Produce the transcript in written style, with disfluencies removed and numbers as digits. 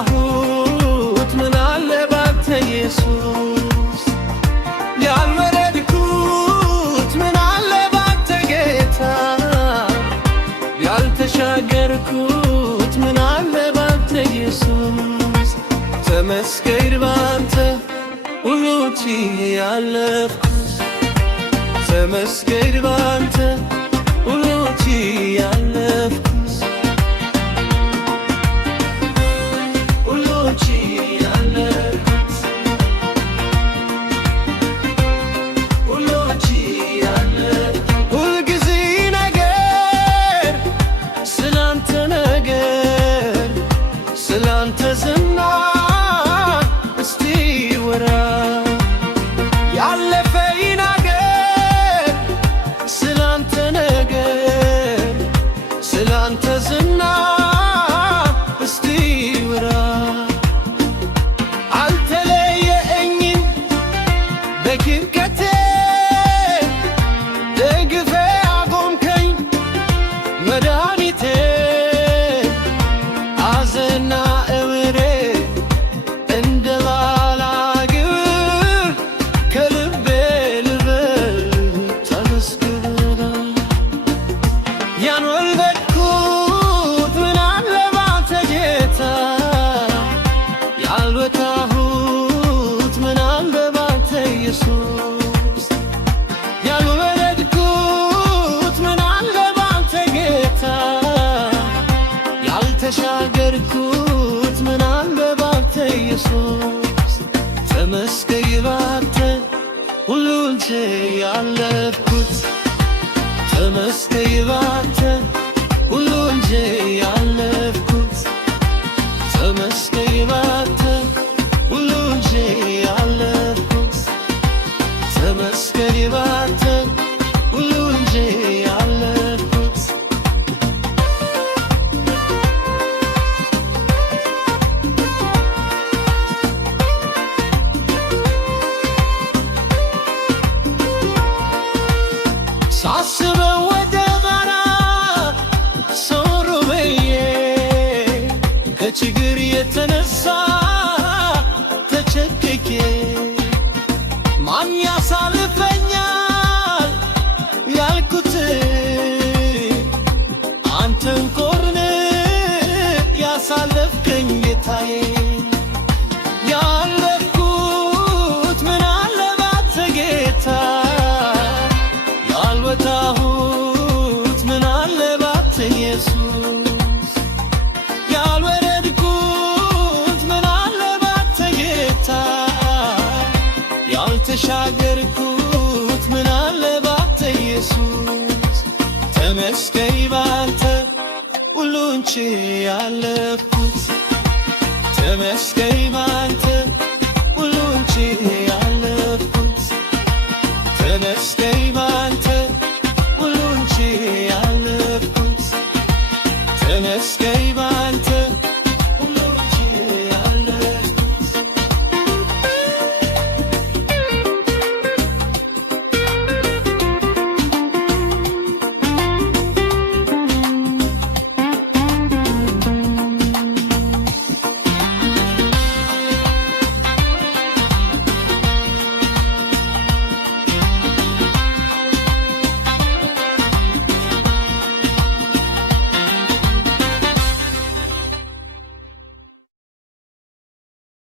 ያልወጣሁት ምን አለ ባንተ ኢየሱስ ያልወረድኩት ምን አለ ባንተ ጌታ ያልተሻገርኩት ምን አለ ባንተ ኢየሱስ ተመስገን ባንተ ሁሉን ችዬ ያለፍኩት ተመስገን ባንተ ሁሉን ችዬ ያለፍኩት ሁሉን ችዬ ያለፍኩት ሁሉን ችዬ ያለፍኩት ሁልጊዜ ነገር ስላንተ ነገር ስላንተ ዝና እስቲ ወራ ያለፈኝ ነገር ስላንተ ነገር ስላንተ ዝና እስቲ ወራ አልተለየኸኝም በጭንቀቴ ደግፈ አቆምከኝ መድኃኒቴ ሐዘንና እምሬ እንደ ባላግብር ከልቤ ልበል ተመስገን ያልወለድኩት ምን አለ ባንተ ጌታ ያልወጣሁት ምን አለ ባንተ ኢየሱስ ያልወለድኩት ምን አለ ባንተ ጌታ ያልተሻገርኩት ምን አለ ባንተ ኢየሱስ ተመስገን ባንተ ሁሉን ችዬ ያለፍኩት ተመስገን ባንተ ሁሉን ችዬ ያለፍኩት ተመስገን ባንተ ሁሉን ችዬ ያለፍኩት ተመስገን ባንተ ሁሉን ችዬ ያለፍኩት ሳስበው ወደ ጋራ ዞር ብዬ ከችግር የተነሳ ተቸግጌ ማን ያሳልፈኛል ያልኩት አንተን ኮርን ያሳለፍከኝ ጌታዬ ያለፍኩት ምን አለ ባንተ ጌታ ያልወጣሁት ምን አለ ባንተ ኢየሱስ ያልወረድኩት ምን አለ ባንተ ጌታ ያልተሻገርኩት ምን አለ ባንተ ኢየሱስ ተመስገን ባንተ ሁሉን ችዬ ያለፍኩት ተመስገን ባንተ ሁሉን ችዬ